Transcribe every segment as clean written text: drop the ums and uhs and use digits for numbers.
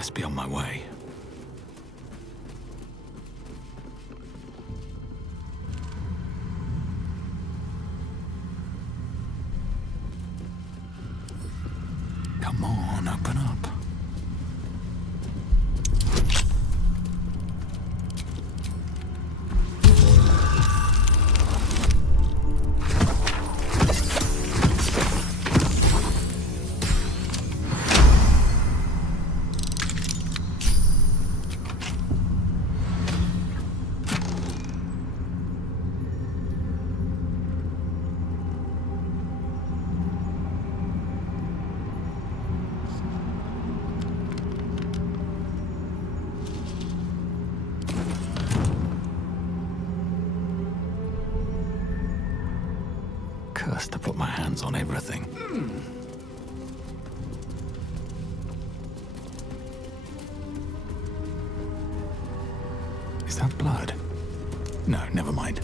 Best be on my way. Come on, open up. Cursed to put my hands on everything. Is that blood? No, never mind.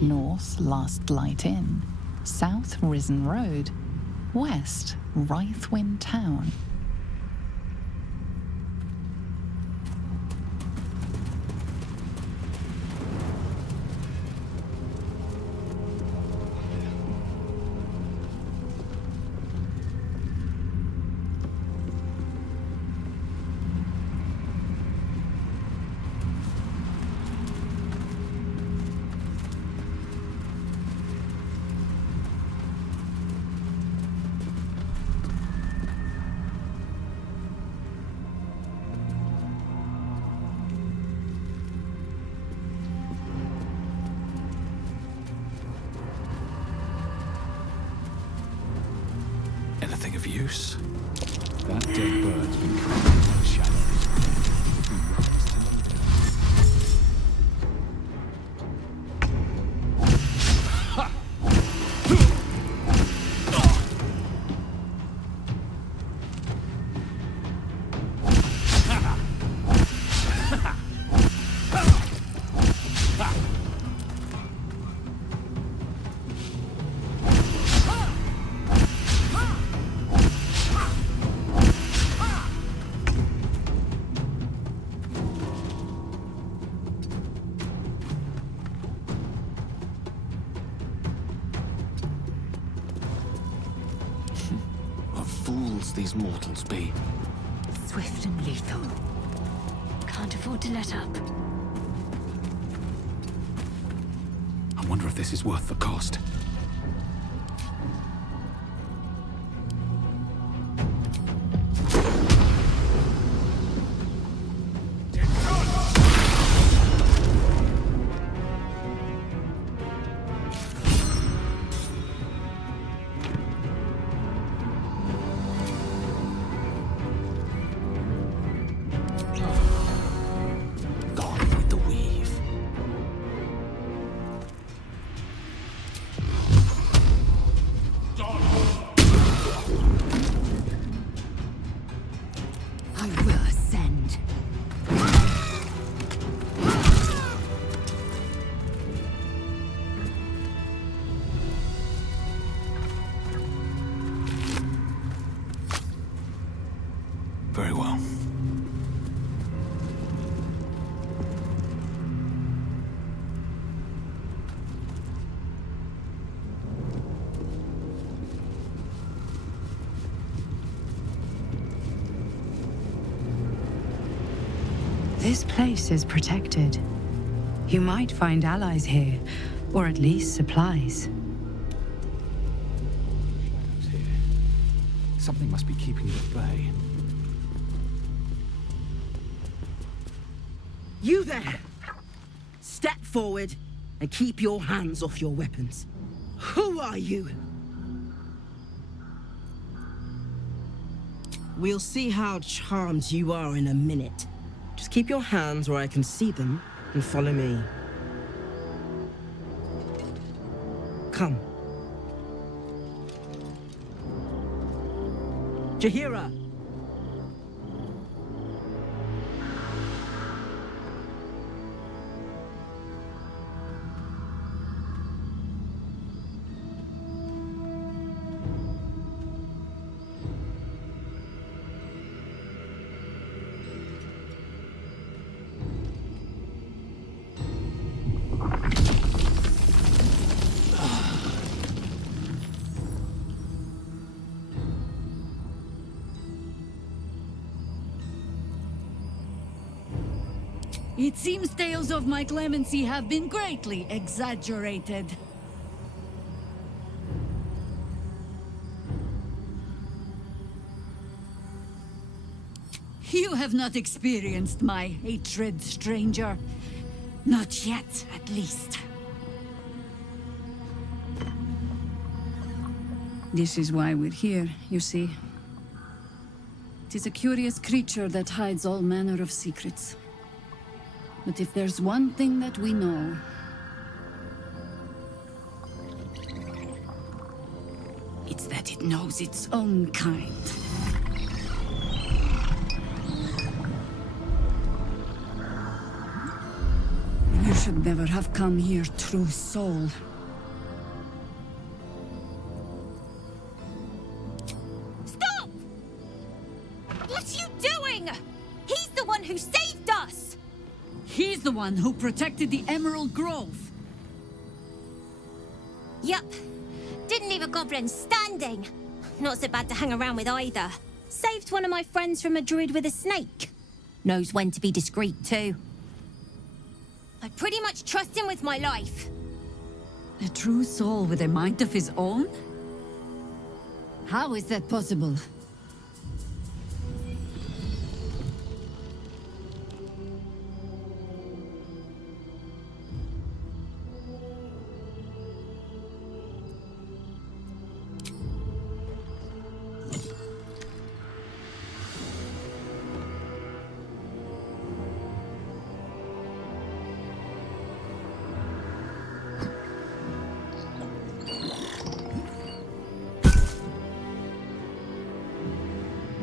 North, Last Light Inn. South, Risen Road. West, Rythwin Town. Anything of use? That dead bird's been caught in the shadows. What fools these mortals be. Swift and lethal. Can't afford to let up. I wonder if this is worth the cost. Very well. This place is protected. You might find allies here, or at least supplies. Shadows here. Something must be keeping you at bay. You there! Step forward and keep your hands off your weapons. Who are you? We'll see how charmed you are in a minute. Just keep your hands where I can see them and follow me. Come. Jahira! It seems tales of my clemency have been greatly exaggerated. You have not experienced my hatred, stranger. Not yet, at least. This is why we're here, you see. It is a curious creature that hides all manner of secrets. But if there's one thing that we know... it's that it knows its own kind. You should never have come here, true soul. Stop! What are you doing? He's the one who saved us! He's the one who protected the Emerald Grove. Yup. Didn't leave a goblin standing. Not so bad to hang around with either. Saved one of my friends from a druid with a snake. Knows when to be discreet too. I pretty much trust him with my life. A true soul with a mind of his own? How is that possible?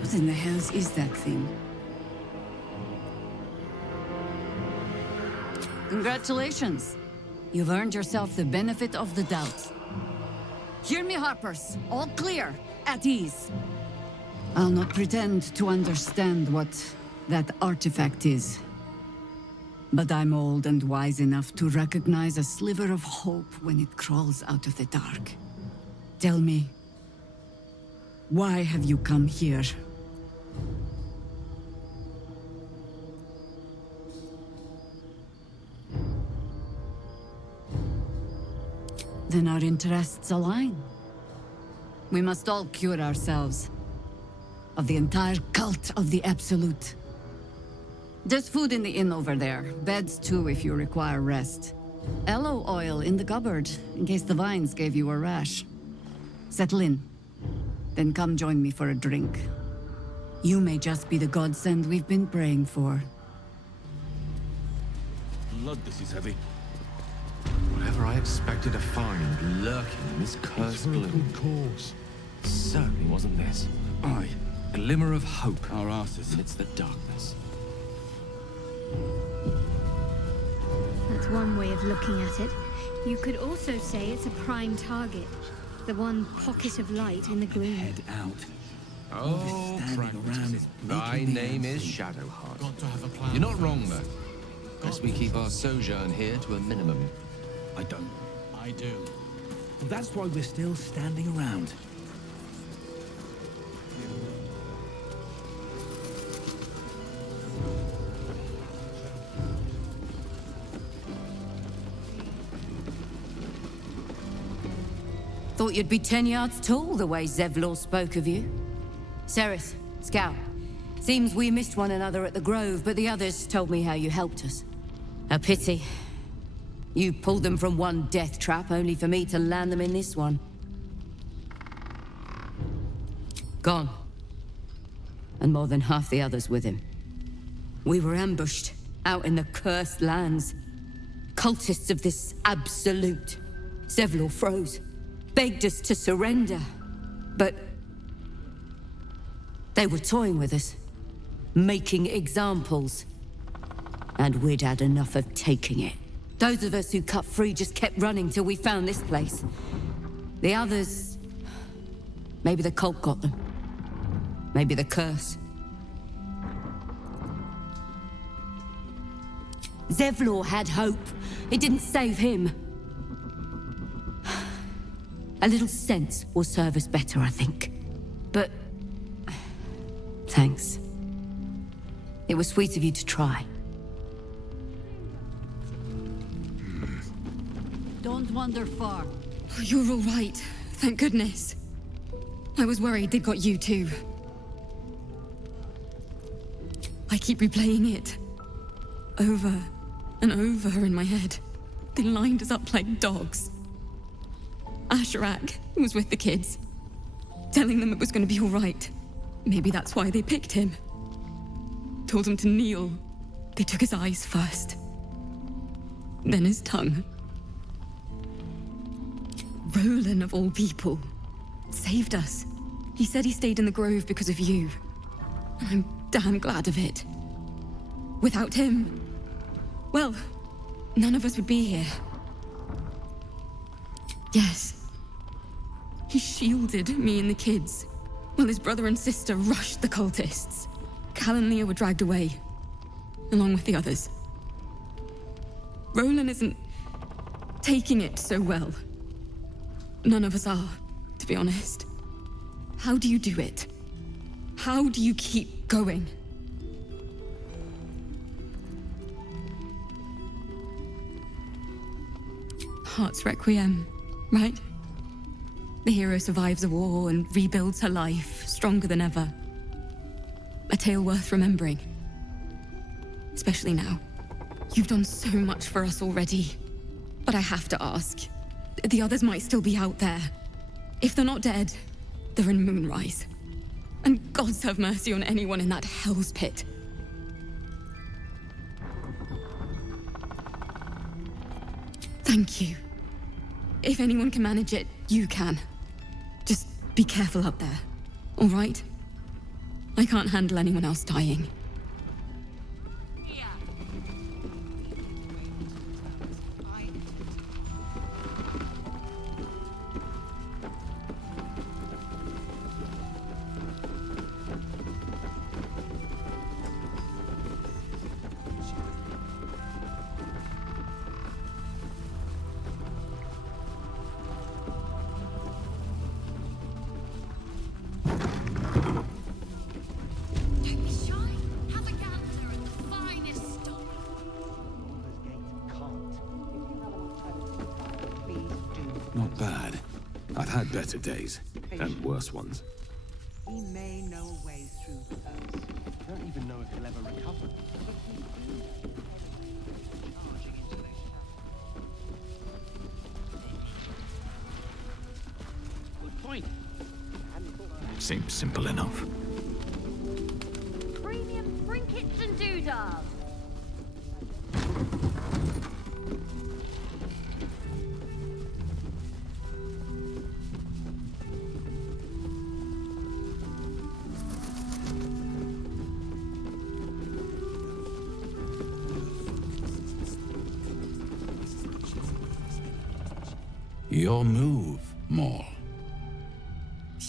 What in the hells is that thing? Congratulations. You've earned yourself the benefit of the doubt. Hear me, Harpers. All clear. At ease. I'll not pretend to understand what that artifact is. But I'm old and wise enough to recognize a sliver of hope when it crawls out of the dark. Tell me, why have you come here? Then our interests align. We must all cure ourselves of the entire cult of the Absolute. There's food in the inn over there. Beds too if you require rest. Aloe oil in the cupboard, in case the vines gave you a rash. Settle in. Then come join me for a drink. You may just be the godsend we've been praying for. Blood, this is heavy. Whatever I expected to find lurking in this cursed gloom. Cause. Certainly wasn't this. Aye. Glimmer of hope. Our asses. Amidst the darkness. That's one way of looking at it. You could also say it's a prime target. The one pocket of light in the gloom. Head out. Oh, around. thy name is Shadowheart. Got to have a plan. You're not wrong, though. Best we keep our sojourn here to a minimum. I don't. I do. Well, that's why we're still standing around. Thought you'd be 10 yards tall the way Zevlor spoke of you. Sereth, Scout. Seems we missed one another at the Grove, but the others told me how you helped us. A pity. You pulled them from one death trap, only for me to land them in this one. Gone. And more than half the others with him. We were ambushed, out in the cursed lands. Cultists of this Absolute. Zevlor froze. Begged us to surrender. But... they were toying with us. Making examples. And we'd had enough of taking it. Those of us who cut free just kept running till we found this place. The others... maybe the cult got them. Maybe the curse. Zevlor had hope. It didn't save him. A little sense will serve us better, I think. But... thanks. It was sweet of you to try. Don't wander far. Oh, you're all right. Thank goodness. I was worried they'd got you too. I keep replaying it. Over and over in my head. They lined us up like dogs. Asherak was with the kids, telling them it was going to be all right. Maybe that's why they picked him. Told him to kneel. They took his eyes first. Then his tongue. Roland, of all people, saved us. He said he stayed in the grove because of you. And I'm damn glad of it. Without him, well, none of us would be here. Yes. He shielded me and the kids, while his brother and sister rushed the cultists. Cal and Leah were dragged away, along with the others. Roland isn't taking it so well. None of us are, to be honest. How do you do it? How do you keep going? Heart's Requiem, right? The hero survives a war and rebuilds her life, stronger than ever. A tale worth remembering. Especially now. You've done so much for us already. But I have to ask. The others might still be out there. If they're not dead, they're in Moonrise. And gods have mercy on anyone in that hell's pit. Thank you. If anyone can manage it, you can. Just be careful up there, all right? I can't handle anyone else dying. Not bad. I've had better days, and worse ones. He may know a way through first. I don't even know if he'll ever recover. Good point. Seems simple enough. Premium trinkets and doodads. Your move, Maul.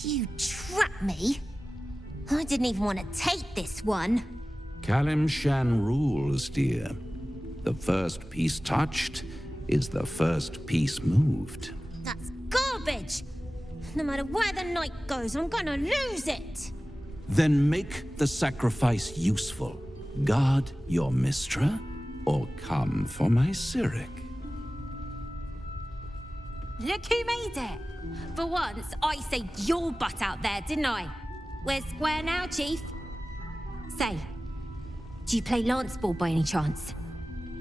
You trapped me? I didn't even want to take this one. Kalimshan rules, dear. The first piece touched is the first piece moved. That's garbage! No matter where the night goes, I'm gonna lose it! Then make the sacrifice useful. Guard your Mistra, or come for my Cyric. Look who made it! For once, I saved your butt out there, didn't I? We're square now, Chief. Say, do you play lance ball by any chance?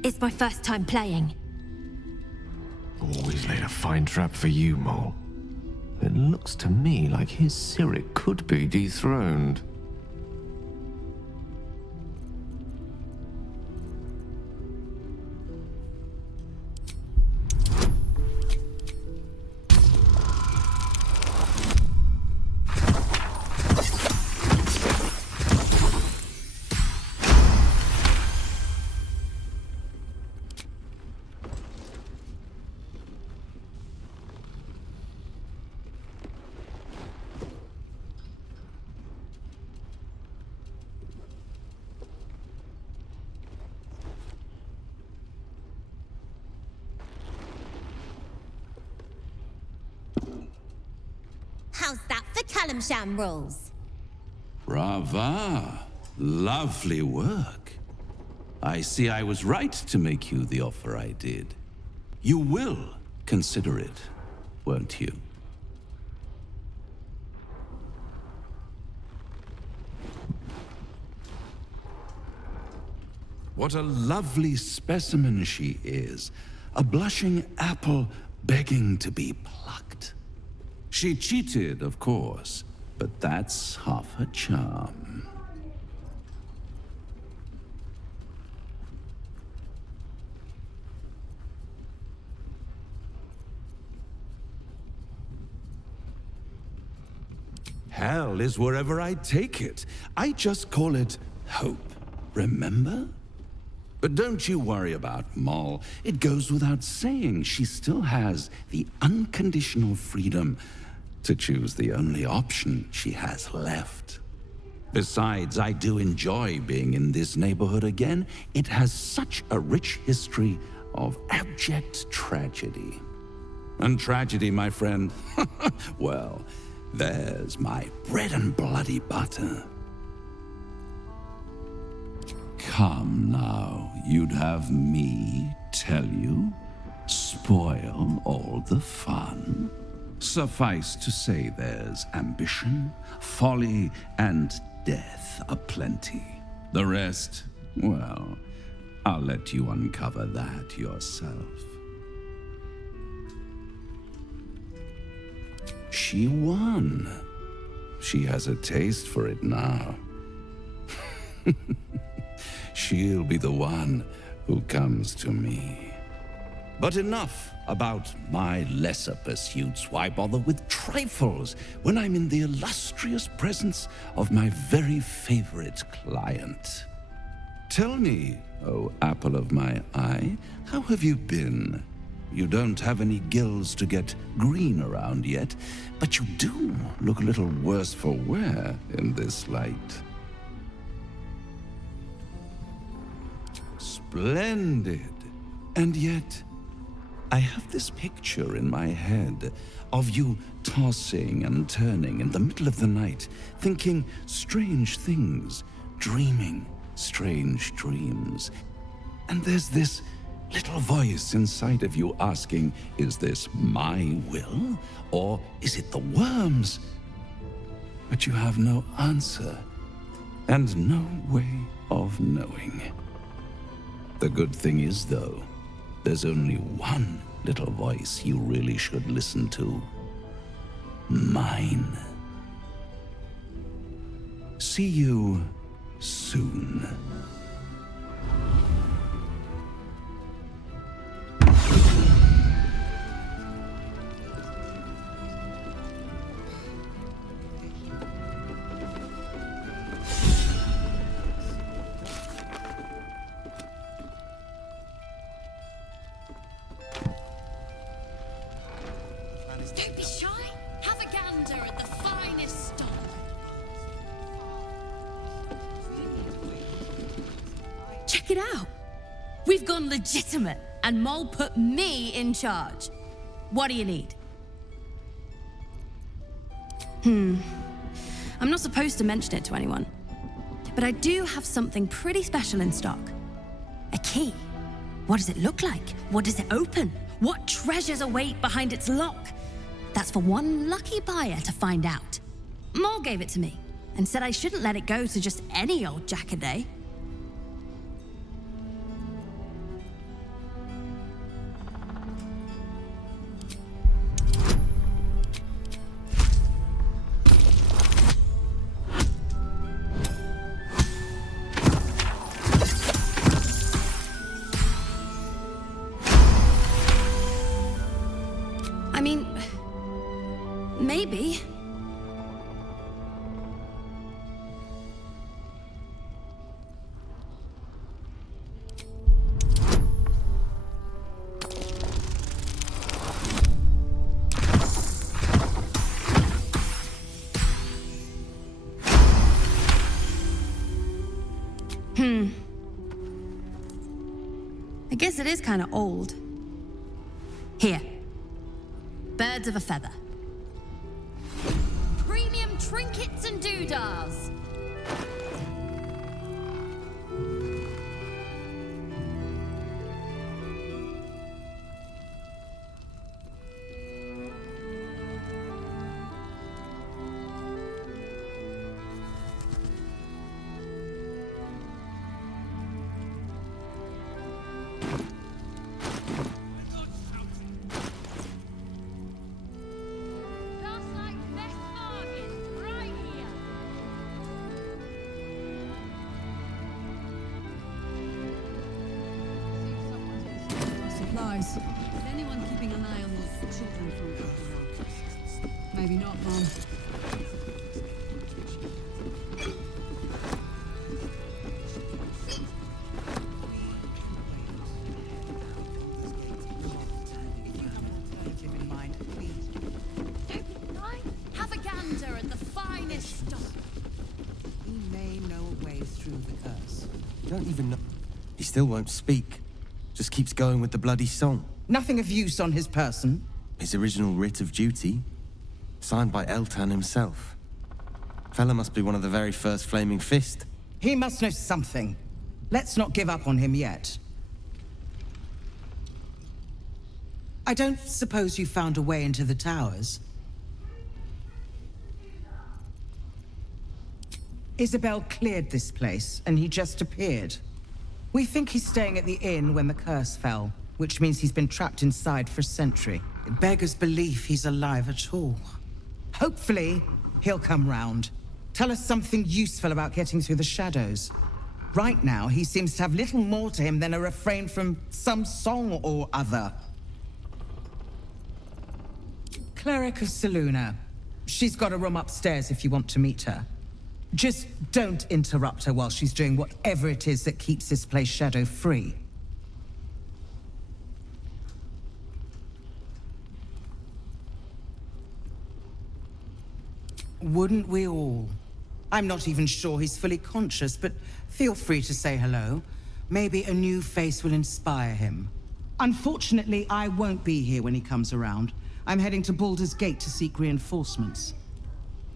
It's my first time playing. Always laid a fine trap for you, Mole. It looks to me like his Cyric could be dethroned. How's that for Kalimshan rules? Brava. Lovely work. I see I was right to make you the offer I did. You will consider it, won't you? What a lovely specimen she is. A blushing apple begging to be plucked. She cheated, of course, but that's half her charm. Hell is wherever I take it. I just call it hope, remember? But don't you worry about Moll. It goes without saying she still has the unconditional freedom to choose the only option she has left. Besides, I do enjoy being in this neighborhood again. It has such a rich history of abject tragedy. And tragedy, my friend, well, there's my bread and bloody butter. Come now, you'd have me tell you? Spoil all the fun? Suffice to say there's ambition, folly, and death aplenty. The rest, well, I'll let you uncover that yourself. She won. She has a taste for it now. She'll be the one who comes to me. But enough about my lesser pursuits. Why bother with trifles when I'm in the illustrious presence of my very favorite client? Tell me, oh apple of my eye, how have you been? You don't have any gills to get green around yet, but you do look a little worse for wear in this light. Splendid. And yet, I have this picture in my head of you tossing and turning in the middle of the night, thinking strange things, dreaming strange dreams. And there's this little voice inside of you asking, is this my will, or is it the worm's? But you have no answer, and no way of knowing. The good thing is, though, there's only one little voice you really should listen to. Mine. See you soon. Don't be shy. Have a gander at the finest stock. Check it out. We've gone legitimate, and Moll put me in charge. What do you need? I'm not supposed to mention it to anyone, but I do have something pretty special in stock. A key. What does it look like? What does it open? What treasures await behind its lock? That's for one lucky buyer to find out. Moll gave it to me and said I shouldn't let it go to just any old jackaday. I mean, maybe. I guess it is kind of old. Here. Birds of a feather. Premium trinkets and doodahs. supplies. Is anyone keeping an eye on those children from Baldurs? Maybe not, Mom. Have a gander at the finest stock. He may know a way through the curse. You don't even know. He still won't speak. Just keeps going with the bloody song. Nothing of use on his person. His original writ of duty, signed by Eltan himself. Fella must be one of the very first Flaming Fist. He must know something. Let's not give up on him yet. I don't suppose you found a way into the towers? Isabel cleared this place, and he just appeared. We think he's staying at the inn when the curse fell, which means he's been trapped inside for a century. It beggars belief he's alive at all. Hopefully, he'll come round. Tell us something useful about getting through the shadows. Right now, he seems to have little more to him than a refrain from some song or other. Cleric of Seluna. She's got a room upstairs if you want to meet her. Just don't interrupt her while she's doing whatever it is that keeps this place shadow-free. Wouldn't we all? I'm not even sure he's fully conscious, but feel free to say hello. Maybe a new face will inspire him. Unfortunately, I won't be here when he comes around. I'm heading to Baldurs Gate to seek reinforcements.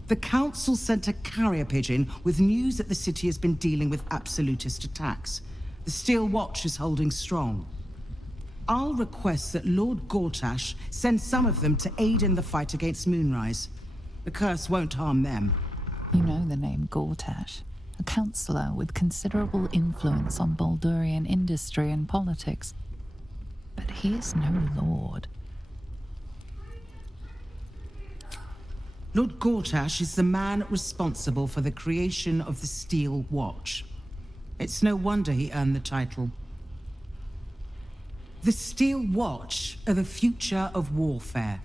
The Council sent a carrier pigeon with news that the city has been dealing with absolutist attacks. The Steel Watch is holding strong. I'll request that Lord Gortash send some of them to aid in the fight against Moonrise. The curse won't harm them. You know the name Gortash, a councillor with considerable influence on Baldurian industry and politics. But he is no lord. Lord Gortash is the man responsible for the creation of the Steel Watch. It's no wonder he earned the title. The Steel Watch are the future of warfare.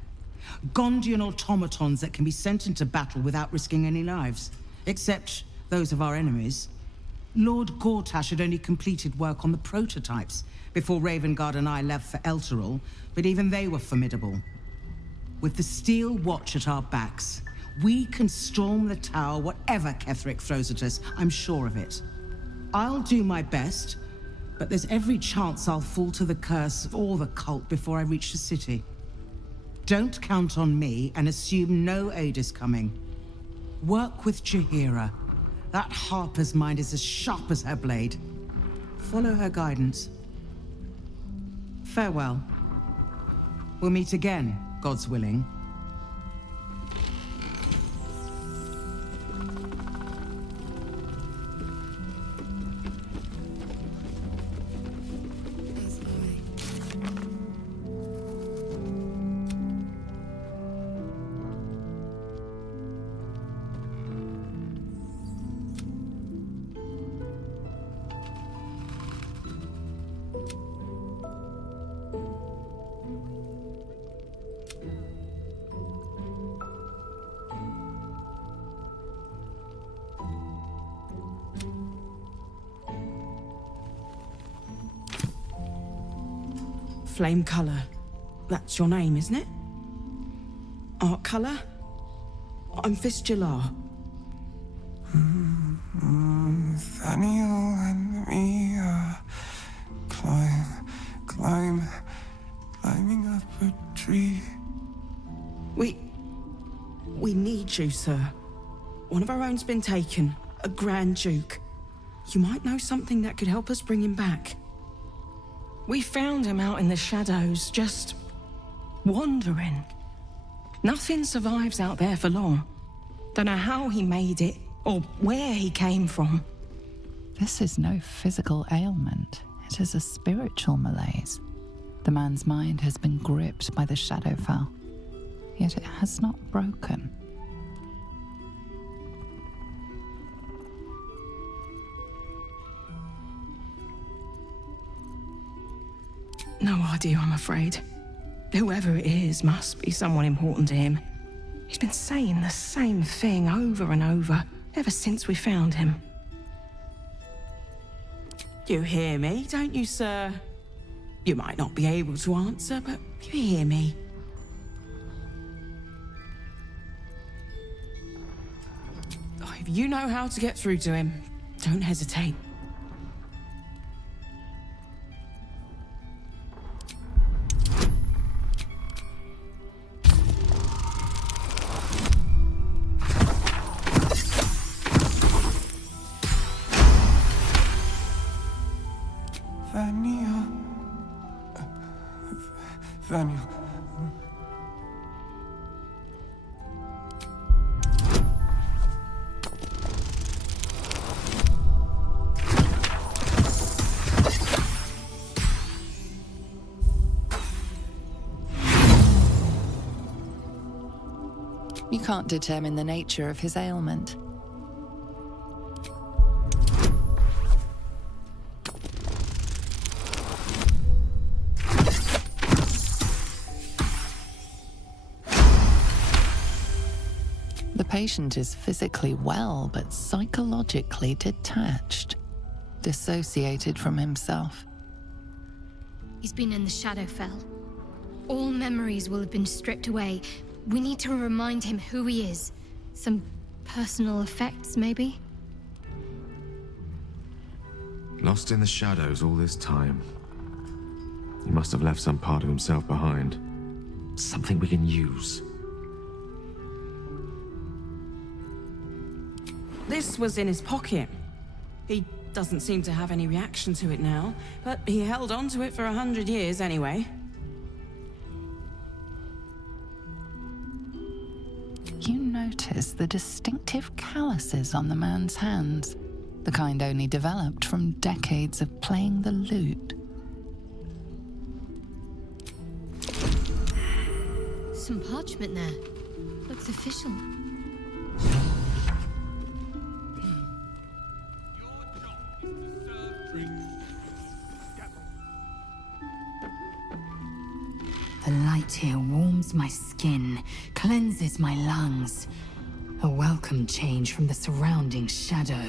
Gondian automatons that can be sent into battle without risking any lives, except those of our enemies. Lord Gortash had only completed work on the prototypes before Ravengard and I left for Elturel, but even they were formidable. With the Steel Watch at our backs, we can storm the tower whatever Ketheric throws at us, I'm sure of it. I'll do my best, but there's every chance I'll fall to the curse or the cult before I reach the city. Don't count on me and assume no aid is coming. Work with Jaheira. That Harper's mind is as sharp as her blade. Follow her guidance. Farewell. We'll meet again, God's willing. Flame Color. That's your name, isn't it? Art Color? I'm Fistula. Nathaniel and me climbing up a tree. We need you, sir. One of our own's been taken, a Grand Duke. You might know something that could help us bring him back. We found him out in the shadows, just wandering. Nothing survives out there for long. Don't know how he made it, or where he came from. This is no physical ailment. It is a spiritual malaise. The man's mind has been gripped by the Shadowfell, yet it has not broken. No idea, I'm afraid. Whoever it is must be someone important to him. He's been saying the same thing over and over, ever since we found him. You hear me, don't you, sir? You might not be able to answer, but you hear me. Oh, if you know how to get through to him, don't hesitate. Daniel. You can't determine the nature of his ailment. The patient is physically well, but psychologically detached, dissociated from himself. He's been in the Shadowfell. All memories will have been stripped away. We need to remind him who he is. Some personal effects, maybe? Lost in the shadows all this time. He must have left some part of himself behind. Something we can use. This was in his pocket. He doesn't seem to have any reaction to it now, but he held on to it for 100 years anyway. You notice the distinctive calluses on the man's hands, the kind only developed from decades of playing the lute. Some parchment there. Looks official. The light here warms my skin, cleanses my lungs. A welcome change from the surrounding shadow.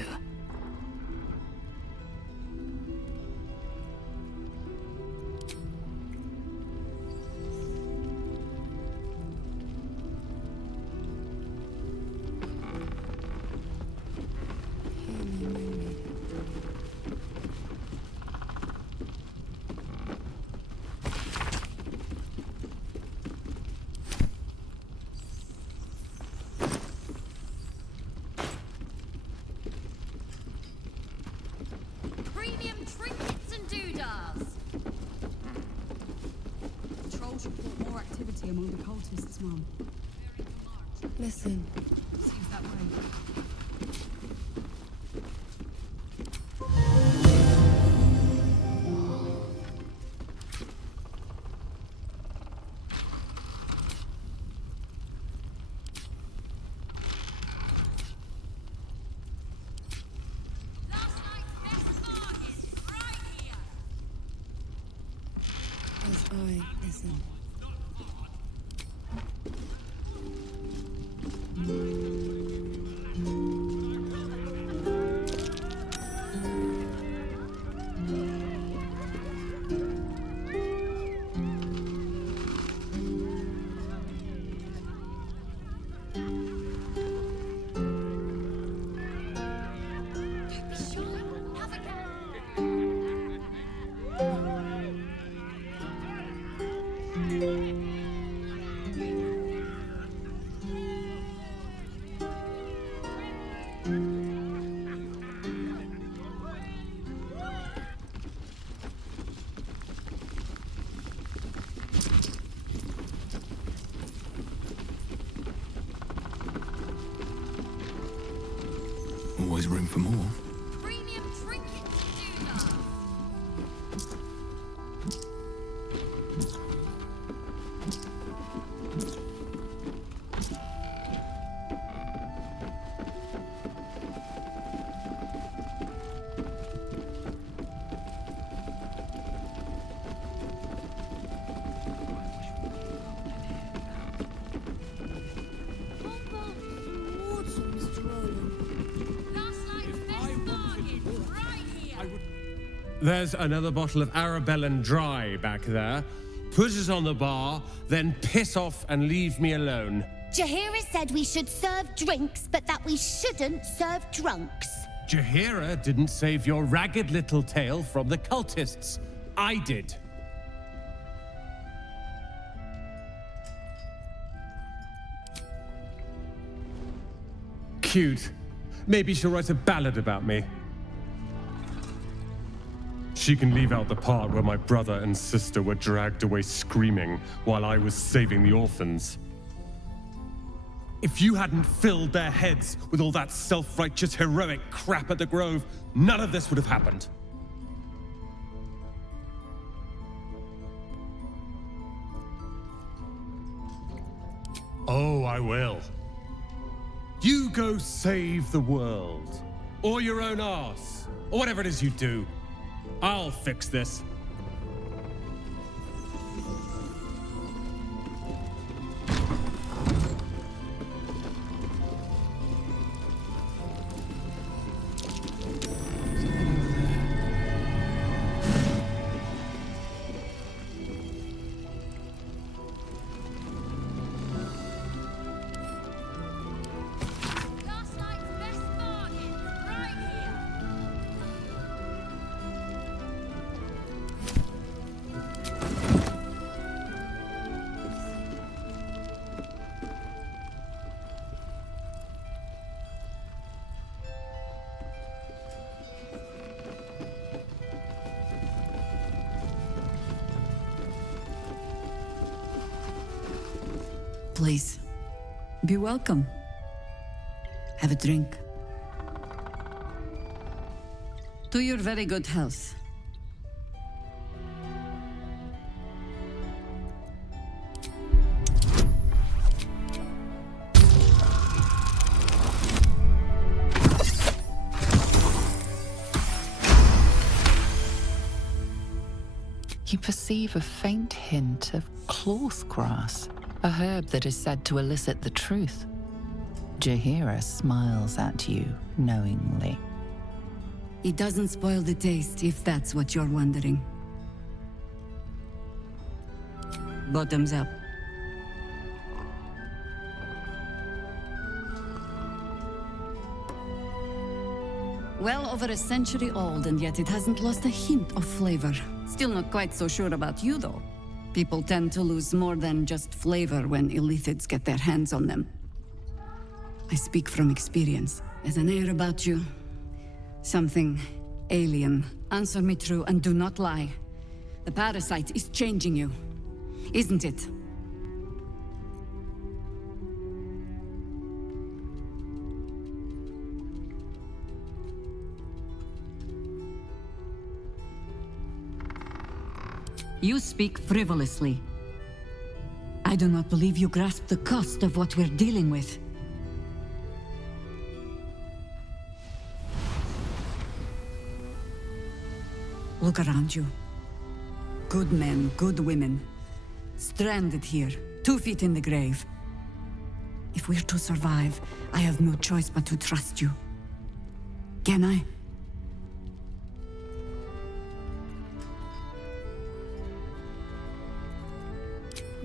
Premium trinkets and doodahs. Patrols report more activity among the cultists, Mum. Listen. Seems that way. As I listen. Always room for more. Premium trinkets and doodahs. There's another bottle of Arabellan Dry back there. Put it on the bar, then piss off and leave me alone. Jaheira said we should serve drinks, but that we shouldn't serve drunks. Jaheira didn't save your ragged little tail from the cultists. I did. Cute. Maybe she'll write a ballad about me. She can leave out the part where my brother and sister were dragged away screaming while I was saving the orphans. If you hadn't filled their heads with all that self-righteous heroic crap at the Grove, none of this would have happened. Oh, I will. You go save the world. Or your own arse. Or whatever it is you do. I'll fix this. Please, be welcome. Have a drink. To your very good health. You perceive a faint hint of cloth grass, a herb that is said to elicit the truth. Jaheira smiles at you knowingly. It doesn't spoil the taste, if that's what you're wondering. Bottoms up. Well over a century old, and yet it hasn't lost a hint of flavor. Still not quite so sure about you, though. People tend to lose more than just flavor when illithids get their hands on them. I speak from experience. There's an air about you. Something alien. Answer me true and do not lie. The parasite is changing you, isn't it? You speak frivolously. I do not believe you grasp the cost of what we're dealing with. Look around you. Good men, good women. Stranded here, 2 feet in the grave. If we're to survive, I have no choice but to trust you. Can I?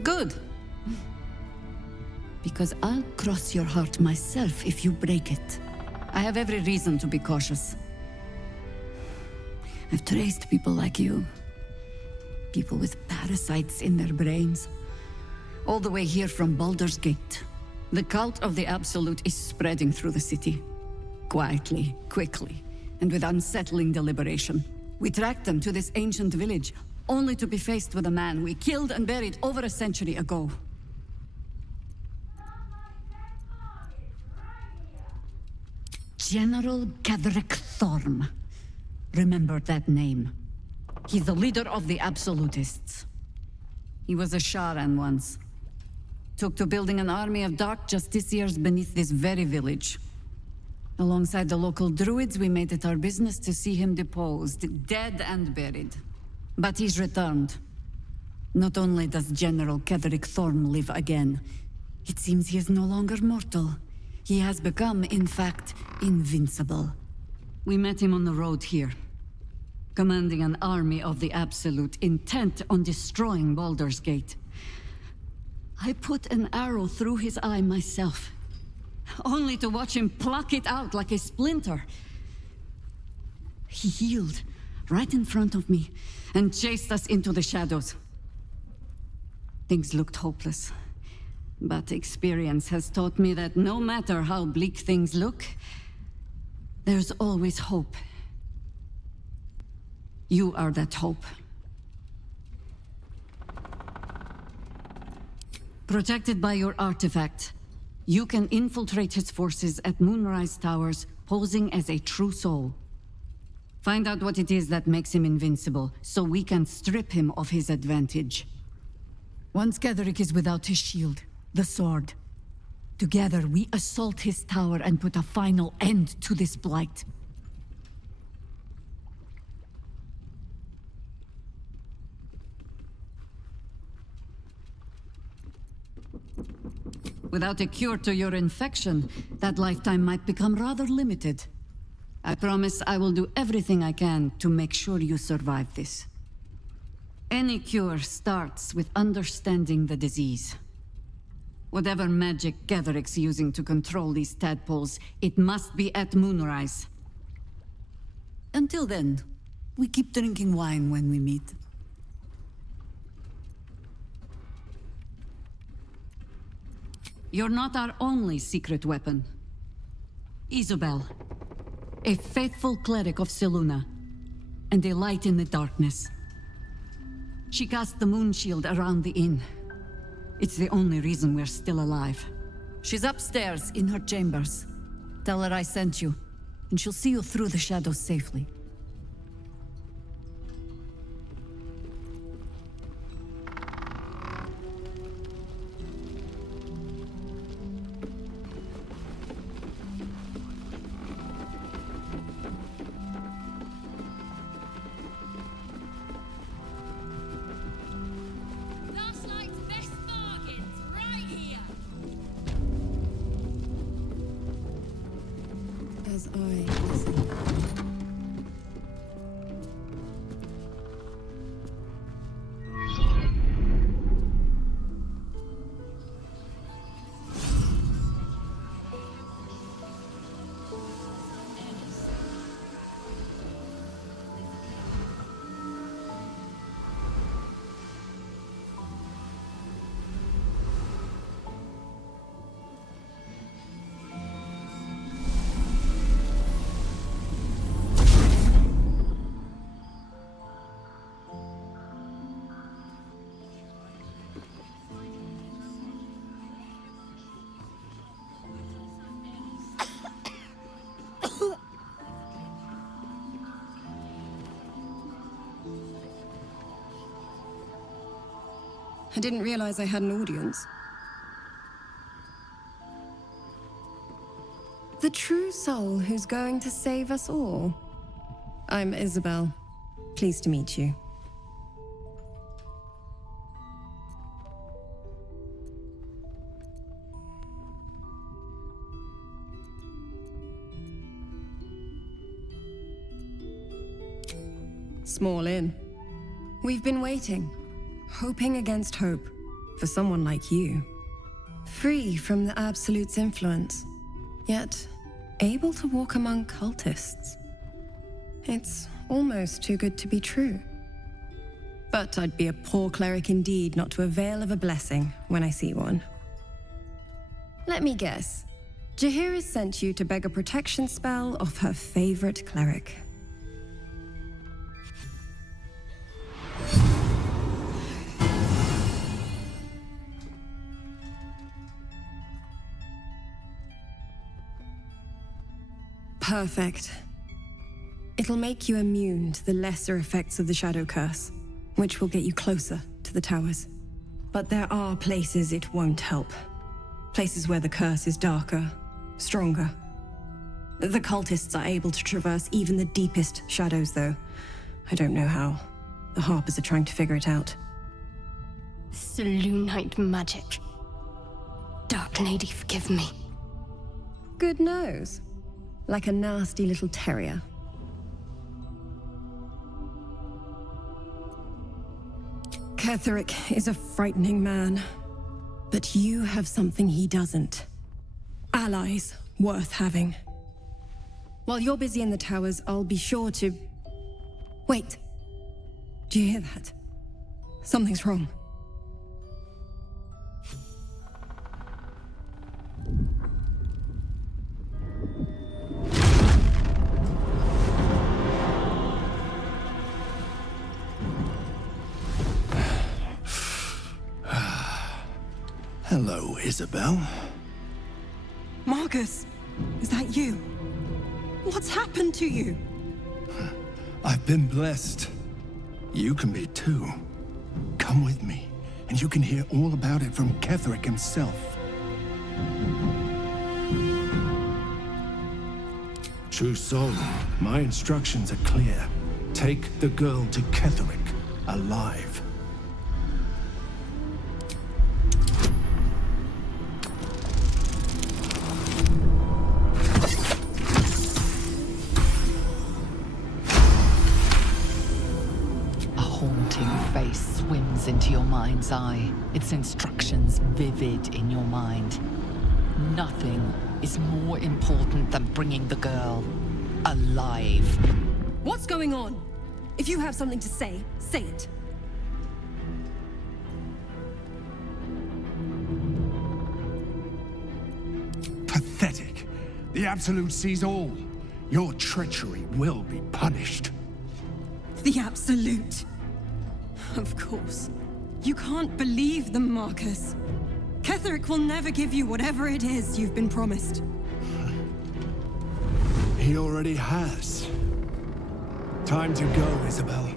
Good. Because I'll cross your heart myself if you break it. I have every reason to be cautious. I've traced people like you. People with parasites in their brains. All the way here from Baldurs Gate. The cult of the Absolute is spreading through the city. Quietly, quickly, and with unsettling deliberation. We tracked them to this ancient village, only to be faced with a man we killed and buried over a century ago. General Gadrick Thorm. Remember that name. He's the leader of the Absolutists. He was a Sharan once. Took to building an army of dark justiciars beneath this very village. Alongside the local druids, we made it our business to see him deposed, dead and buried. But he's returned. Not only does General Kedrick Thorm live again, it seems he is no longer mortal. He has become, in fact, invincible. We met him on the road here. commanding an army of the Absolute, intent on destroying Baldurs Gate. I put an arrow through his eye myself, only to watch him pluck it out like a splinter. He healed right in front of me and chased us into the shadows. Things looked hopeless, but experience has taught me that no matter how bleak things look, there's always hope. You are that hope. Protected by your artifact, you can infiltrate his forces at Moonrise Towers, posing as a true soul. Find out what it is that makes him invincible, so we can strip him of his advantage. Once Ketherick is without his shield, the sword, together we assault his tower and put a final end to this blight. Without a cure to your infection, that lifetime might become rather limited. I promise I will do everything I can to make sure you survive this. Any cure starts with understanding the disease. Whatever magic Ketherick's using to control these tadpoles, it must be at Moonrise. Until then, we keep drinking wine when we meet. You're not our only secret weapon. Isabel, a faithful cleric of Selûne, and a light in the darkness. She cast the moon shield around the inn. It's the only reason we're still alive. She's upstairs in her chambers. Tell her I sent you, and she'll see you through the shadows safely. As I listen. I didn't realize I had an audience. The true soul who's going to save us all. I'm Isabel. Pleased to meet you. Small inn. We've been waiting. Hoping against hope, for someone like you. Free from the Absolute's influence, yet able to walk among cultists. It's almost too good to be true. But I'd be a poor cleric indeed not to avail of a blessing when I see one. Let me guess. Jaheira sent you to beg a protection spell off her favorite cleric. Perfect. It'll make you immune to the lesser effects of the Shadow Curse, which will get you closer to the towers. But there are places it won't help. Places where the curse is darker, stronger. The cultists are able to traverse even the deepest shadows, though. I don't know how. The Harpers are trying to figure it out. Selûnite magic. Dark Lady, forgive me. Good nose. Like a nasty little terrier. Ketherick is a frightening man. But you have something he doesn't. Allies worth having. While you're busy in the towers, I'll be sure to... Wait. Do you hear that? Something's wrong. Hello, Isabel. Marcus, is that you? What's happened to you? I've been blessed. You can be too. Come with me, and you can hear all about it from Ketherick himself. True soul, my instructions are clear. Take the girl to Ketherick, alive. Face swims into your mind's eye, its instructions vivid in your mind. Nothing is more important than bringing the girl alive. What's going on? If you have something to say, say it. Pathetic. The Absolute sees all. Your treachery will be punished. The Absolute. Of course. You can't believe them, Marcus. Ketherick will never give you whatever it is you've been promised. He already has. Time to go, Isabel.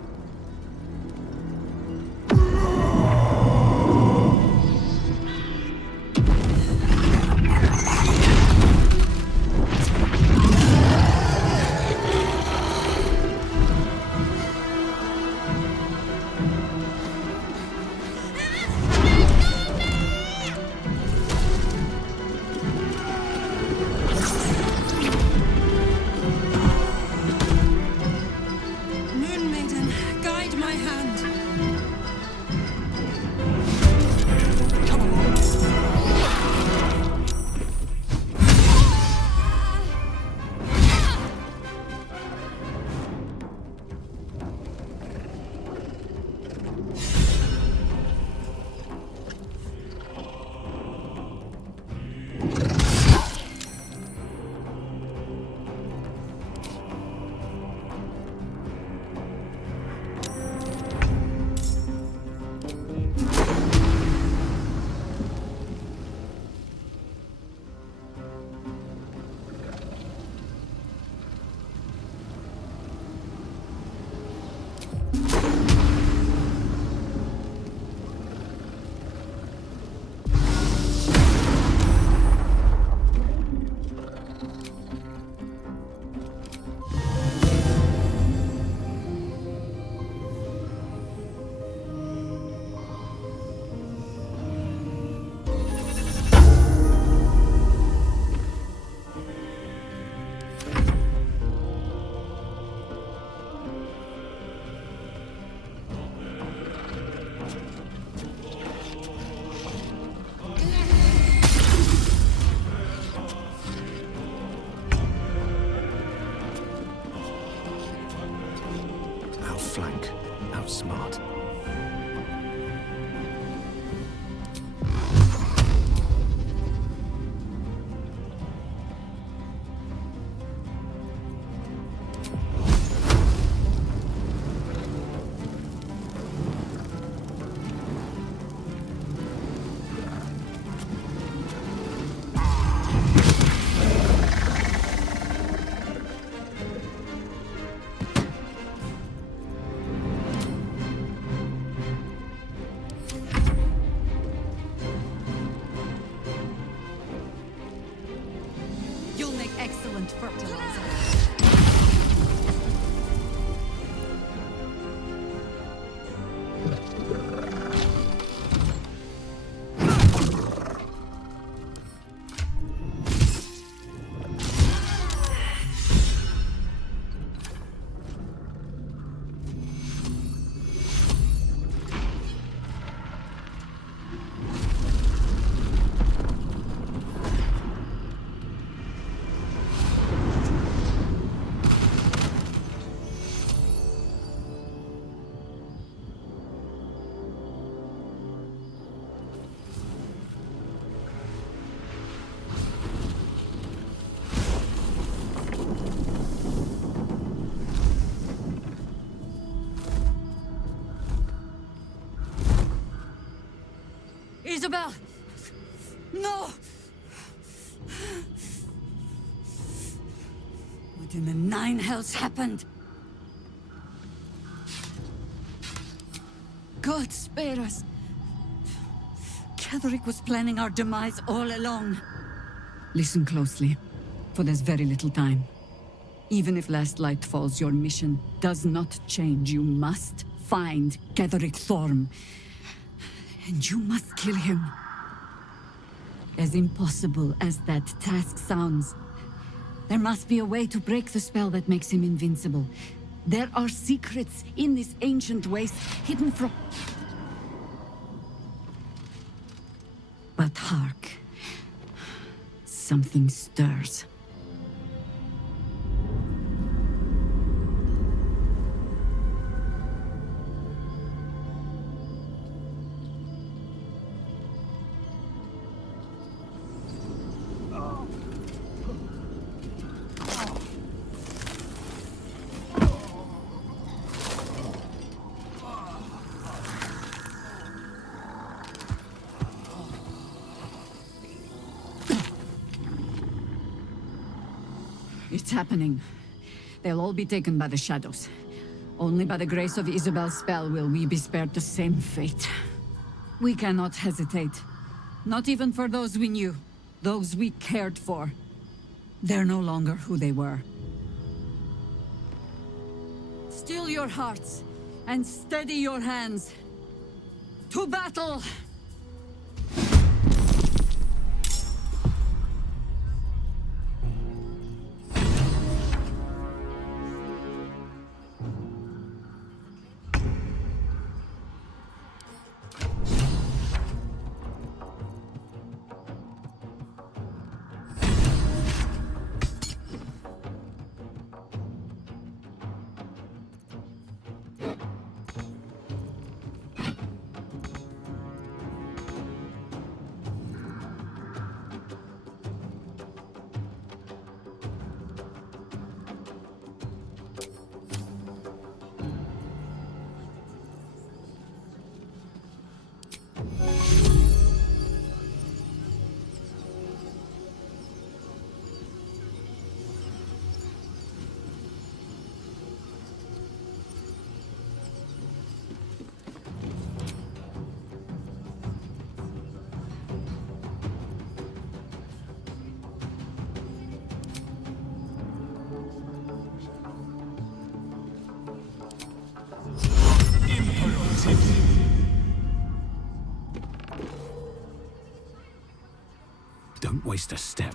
Outflank, outsmart. Isabel! No! What in the nine hells happened? God spare us. Ketheric was planning our demise all along. Listen closely, for there's very little time. Even if last light falls, your mission does not change. You must find Ketheric Thorm. And you must kill him. As impossible as that task sounds, there must be a way to break the spell that makes him invincible. There are secrets in this ancient waste hidden from... But hark. Something stirs. It's happening. They'll all be taken by the shadows. Only by the grace of Isabel's spell will we be spared the same fate. We cannot hesitate. Not even for those we knew. Those we cared for. They're no longer who they were. Still your hearts, and steady your hands. To battle! Don't waste a step.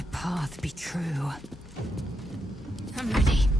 my path be true. I'm ready.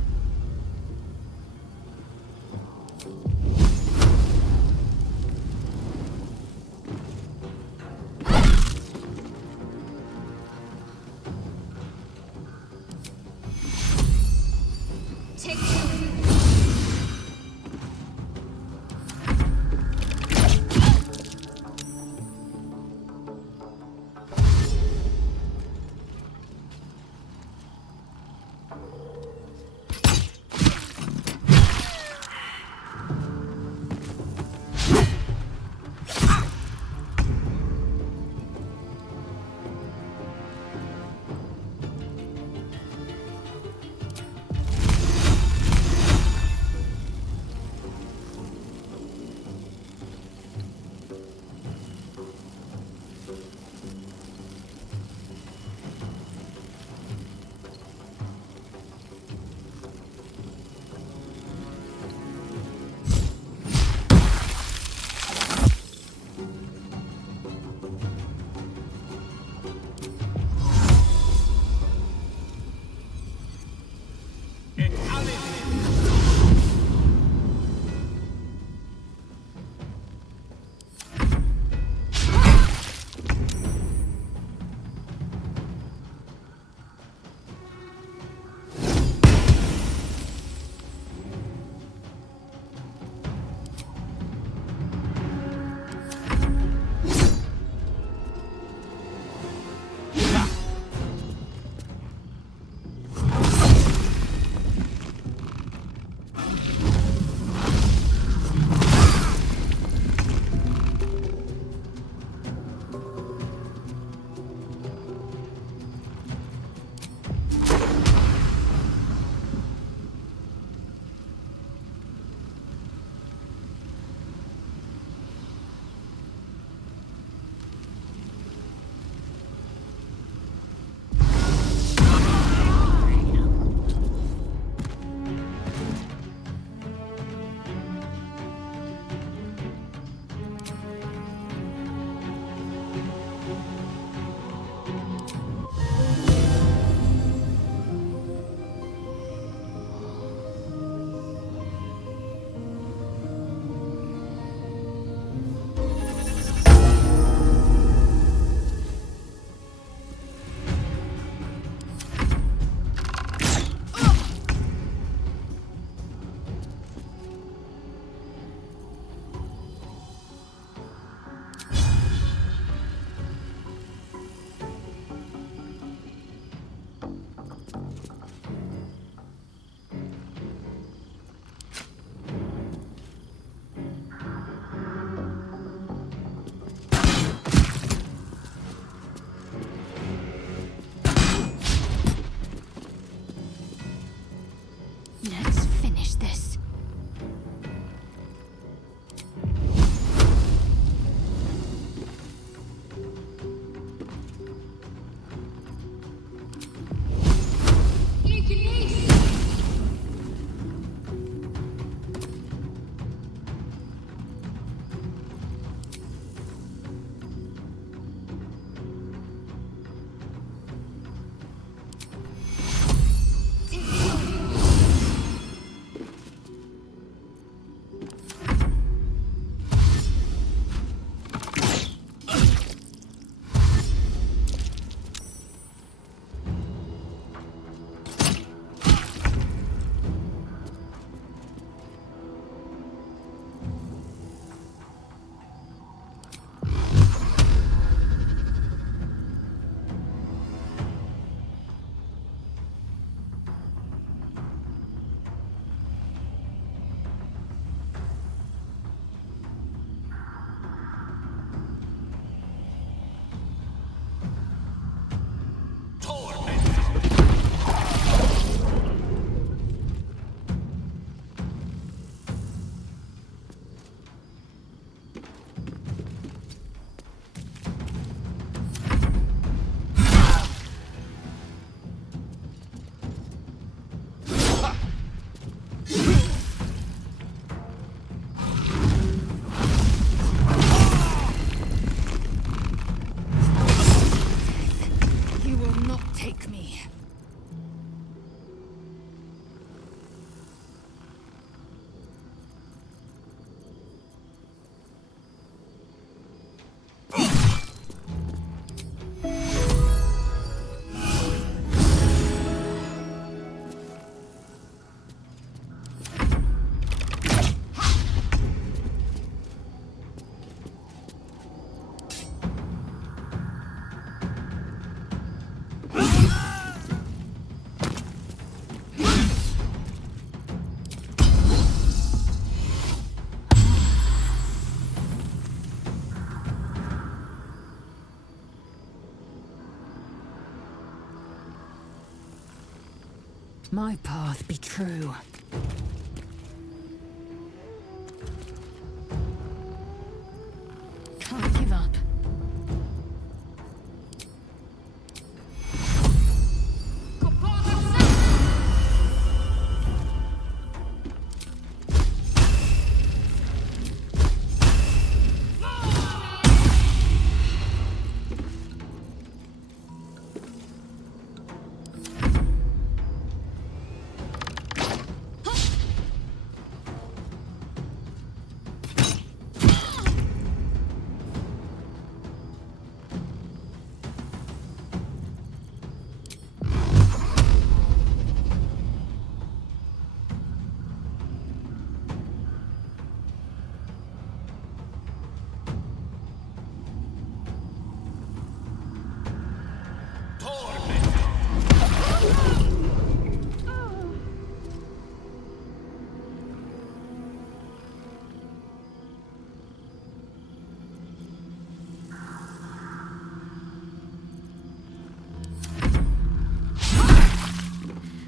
My path be true. Can't give up.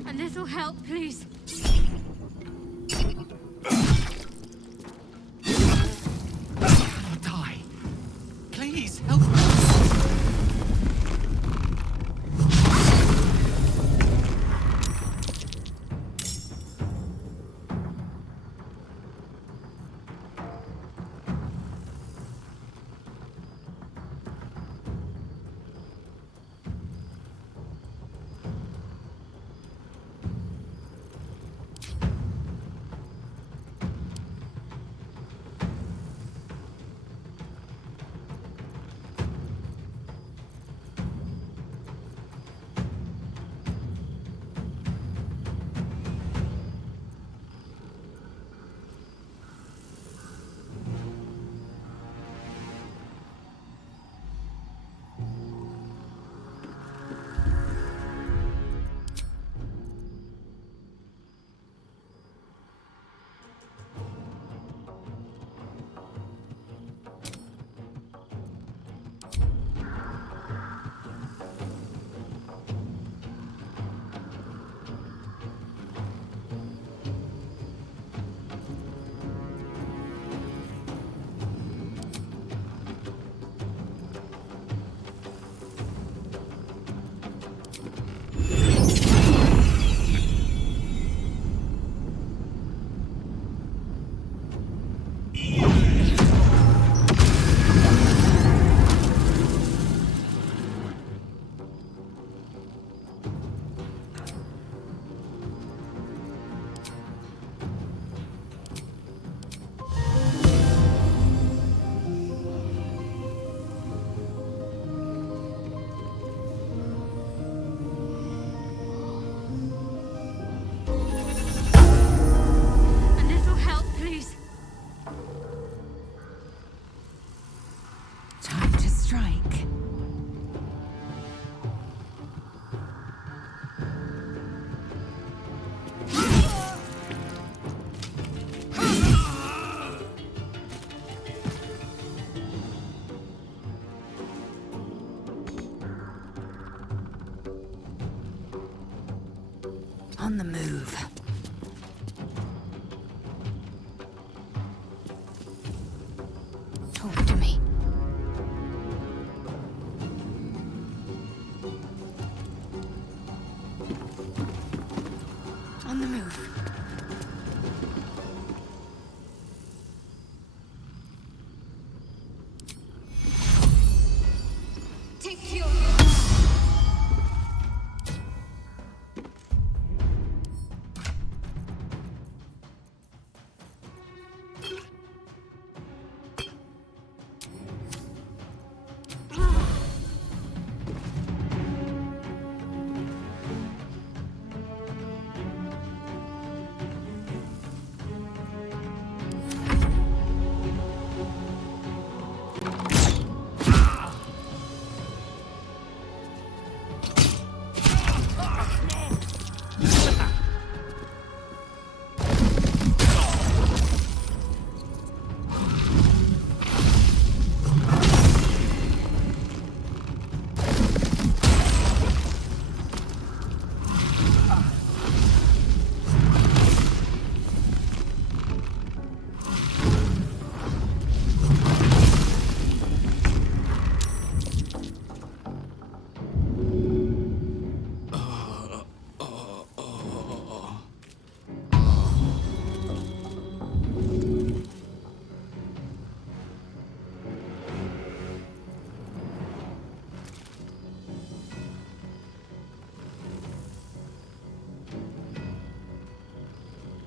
A little help, please. Die. Please, help me. On the move. Talk to me. On the move. Take your...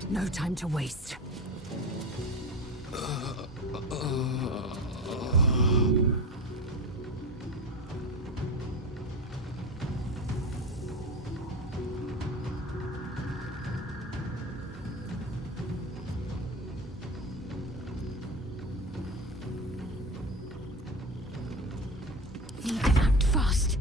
No time to waste. Need to act fast.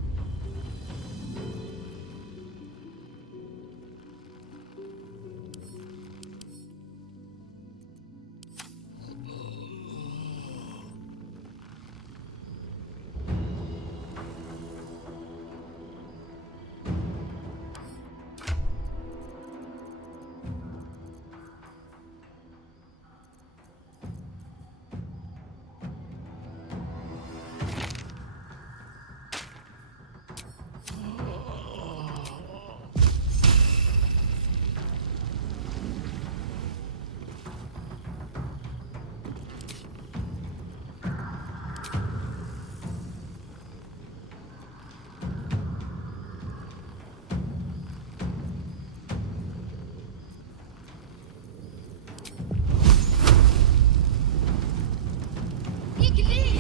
You can do it!